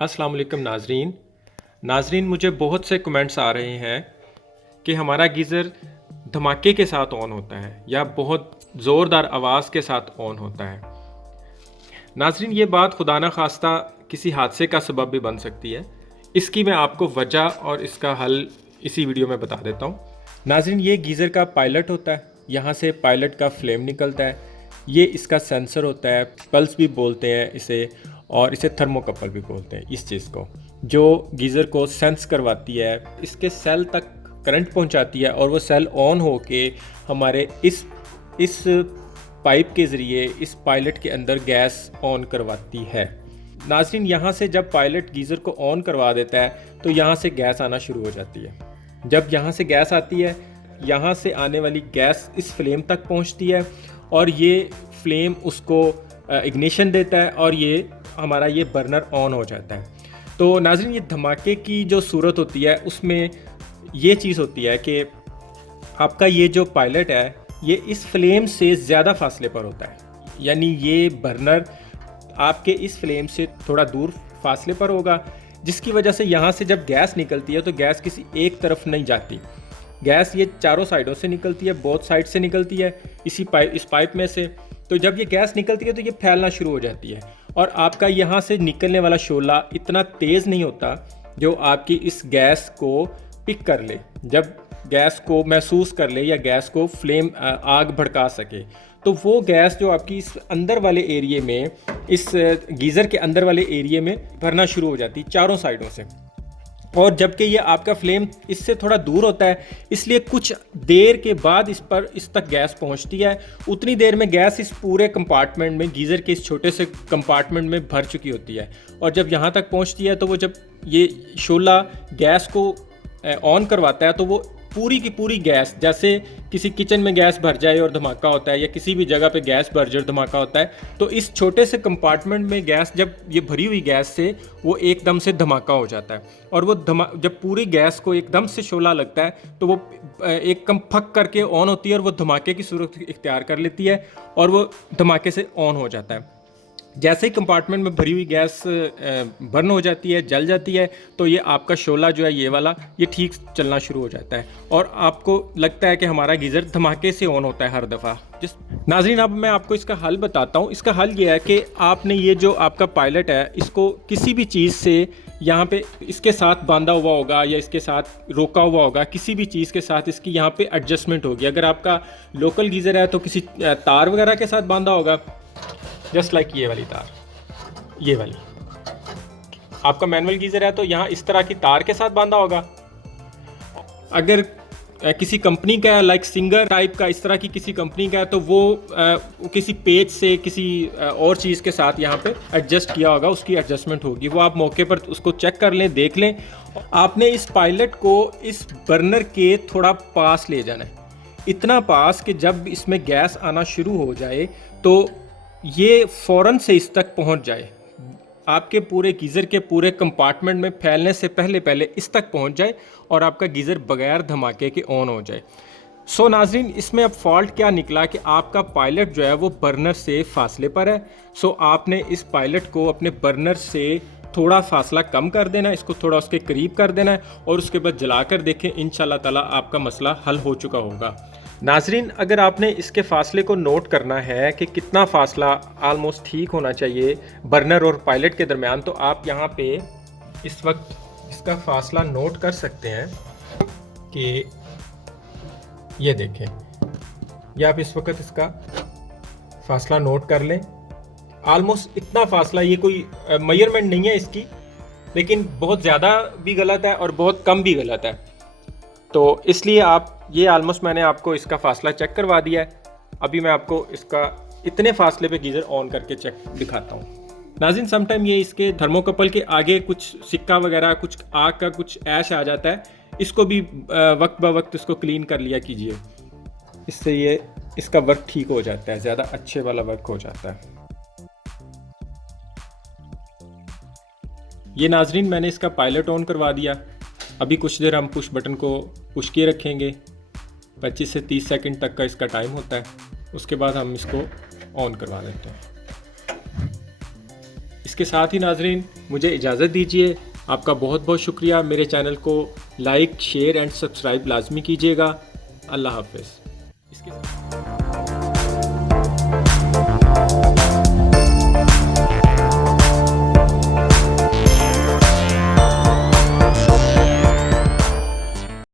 अस्सलाम वालेकुम नाजरीन मुझे बहुत से कमेंट्स आ रहे हैं कि हमारा गीज़र धमाके के साथ ऑन होता है या बहुत ज़ोरदार आवाज़ के साथ ऑन होता है। नाजरीन, ये बात खुदा न खास्ता किसी हादसे का सबब भी बन सकती है। इसकी मैं आपको वजह और इसका हल इसी वीडियो में बता देता हूँ। नाजरीन, ये गीज़र का पायलट होता है, यहाँ से पायलट का फ्लेम निकलता है। ये इसका सेंसर होता है, पल्स भी बोलते हैं इसे, और इसे थर्मोकपल भी बोलते हैं इस चीज़ को, जो गीज़र को सेंस करवाती है, इसके सेल तक करंट पहुंचाती है और वो सेल ऑन होके हमारे इस पाइप के ज़रिए इस पायलट के अंदर गैस ऑन करवाती है। नाज़रीन, यहाँ से जब पायलट गीज़र को ऑन करवा देता है तो यहाँ से गैस आना शुरू हो जाती है। जब यहाँ से गैस आती है, यहाँ से आने वाली गैस इस फ्लेम तक पहुँचती है और ये फ्लेम उसको इग्निशन देता है और हमारा ये बर्नर ऑन हो जाता है। तो नाज़रीन, ये धमाके की जो सूरत होती है उसमें ये चीज़ होती है कि आपका ये जो पायलट है ये इस फ्लेम से ज़्यादा फासले पर होता है, यानी ये बर्नर आपके इस फ्लेम से थोड़ा दूर फासले पर होगा, जिसकी वजह से यहाँ से जब गैस निकलती है तो गैस किसी एक तरफ नहीं जाती। गैस ये चारों साइडों से निकलती है, बोथ साइड से निकलती है इस पाइप में से। तो जब ये गैस निकलती है तो ये फैलना शुरू हो जाती है और आपका यहाँ से निकलने वाला शोला इतना तेज़ नहीं होता जो आपकी इस गैस को पिक कर ले, जब गैस को महसूस कर ले या गैस को फ्लेम आग भड़का सके। तो वो गैस जो आपकी इस अंदर वाले एरिए में, इस गीज़र के अंदर वाले एरिए में भरना शुरू हो जाती है चारों साइडों से। और जबकि ये आपका फ्लेम इससे थोड़ा दूर होता है, इसलिए कुछ देर के बाद इस तक गैस पहुंचती है। उतनी देर में गैस इस पूरे कंपार्टमेंट में, गीज़र के इस छोटे से कंपार्टमेंट में भर चुकी होती है। और जब यहाँ तक पहुंचती है तो वो जब ये शोला गैस को ऑन करवाता है तो वो पूरी की पूरी गैस, जैसे किसी किचन में गैस भर जाए और धमाका होता है या किसी भी जगह पे गैस भर जाए और धमाका होता है, तो इस छोटे से कंपार्टमेंट में गैस, जब ये भरी हुई गैस से वो एकदम से धमाका हो जाता है। और वो जब पूरी गैस को एकदम से शोला लगता है तो वो एकदम फक करके ऑन होती है और वो धमाके की सूरत इख्तियार कर लेती है और वो धमाके से ऑन हो जाता है। जैसे ही कंपार्टमेंट में भरी हुई गैस बर्न हो जाती है, जल जाती है, तो ये आपका शोला जो है ये वाला, ये ठीक चलना शुरू हो जाता है और आपको लगता है कि हमारा गीज़र धमाके से ऑन होता है हर दफ़ा। नाज़रीन, अब मैं आपको इसका हल बताता हूँ। इसका हल ये है कि आपने ये जो आपका पायलट है इसको किसी भी चीज़ से यहाँ पे इसके साथ बांधा हुआ होगा या इसके साथ रोका हुआ होगा, किसी भी चीज़ के साथ इसकी यहाँ पे एडजस्टमेंट होगी। अगर आपका लोकल गीज़र है तो किसी तार वगैरह के साथ बांधा होगा, जस्ट लाइक ये वाली तार, ये वाली। आपका मैनुअल गीज़र है तो यहाँ इस तरह की तार के साथ बांधा होगा। अगर किसी कंपनी का है, लाइक सिंगर टाइप का, इस तरह की किसी कंपनी का है, तो वो किसी पेज से किसी और चीज़ के साथ यहाँ पे एडजस्ट किया होगा, उसकी एडजस्टमेंट होगी। वो आप मौके पर उसको चेक कर लें, देख लें। आपने इस पायलट को इस बर्नर के थोड़ा पास ले जाना है, इतना पास कि जब इसमें गैस आना शुरू हो जाए तो ये फ़ौरन से इस तक पहुंच जाए, आपके पूरे गीज़र के पूरे कंपार्टमेंट में फैलने से पहले इस तक पहुंच जाए और आपका गीज़र बगैर धमाके के ऑन हो जाए। सो नाज़रीन, इसमें अब फॉल्ट क्या निकला कि आपका पायलट जो है वो बर्नर से फासले पर है। सो आपने इस पायलट को अपने बर्नर से थोड़ा फासला कम कर देना है, इसको थोड़ा उसके करीब कर देना है और उसके बाद जलाकर देखें, इंशाल्लाह ताला आपका मसला हल हो चुका होगा। नाजरीन, अगर आपने इसके फासले को नोट करना है कि कितना फासला आलमोस्ट ठीक होना चाहिए बर्नर और पायलट के दरमियान, तो आप यहाँ पे इस वक्त इसका फासला नोट कर सकते हैं कि ये देखें, ये आप इस वक्त इसका फासला नोट कर लें। आलमोस्ट इतना फासला, ये कोई मेजरमेंट नहीं है इसकी, लेकिन बहुत ज़्यादा भी गलत है और बहुत कम भी गलत है। तो इसलिए आप ये आलमोस्ट मैंने आपको इसका फासला चेक करवा दिया है। अभी मैं आपको इसका इतने फासले पे गीज़र ऑन करके चेक दिखाता हूँ। नाज़रीन, समटाइम ये इसके थर्मोकपल के आगे कुछ सिक्का वगैरह, कुछ आग का कुछ ऐश आ जाता है, इसको भी वक्त ब वक्त इसको क्लीन कर लिया कीजिए, इससे ये इसका वर्क ठीक हो जाता है, ज़्यादा अच्छे वाला वर्क हो जाता है। ये नाज़रीन, मैंने इसका पायलट ऑन करवा दिया। अभी कुछ देर हम पुश बटन को पुश किए रखेंगे, 25 से 30 सेकंड तक का इसका टाइम होता है। उसके बाद हम इसको ऑन करवा देते हैं। इसके साथ ही नाजरीन मुझे इजाज़त दीजिए। आपका बहुत बहुत शुक्रिया। मेरे चैनल को लाइक, शेयर एंड सब्सक्राइब लाजमी कीजिएगा। अल्लाह हाफ़िज़।